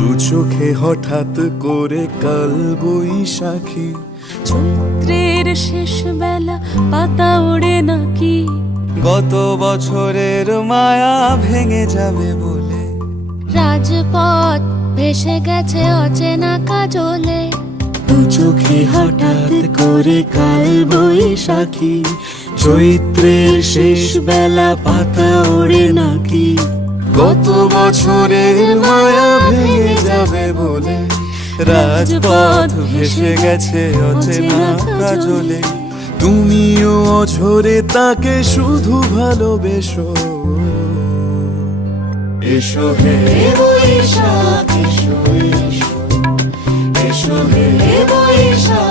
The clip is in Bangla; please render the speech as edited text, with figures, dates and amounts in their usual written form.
দু চোখে হঠাৎ করে কাল বৈশাখী, চৈত্রের শেষ বেলা পাতা ওড়ে নাকি, গত বছরের মায়া ভেঙে যাবে বলে, রাজপথ ভেসে গেছে অচেনা কাজলে। দু চোখে হঠাৎ করে কাল বৈশাখী, চৈত্রের শেষ বেলা পাতা ওড়ে নাকি, গত বছরের মায়া ভেঙে যাবে বলে, রাজপথ ভেসে গেছে অচেনা কাজলে। তুমিও অঝরে তাকে শুধু ভালোবেসো, এসো হে বৈশাখ এসো, এসো, এসো হে বৈশাখ।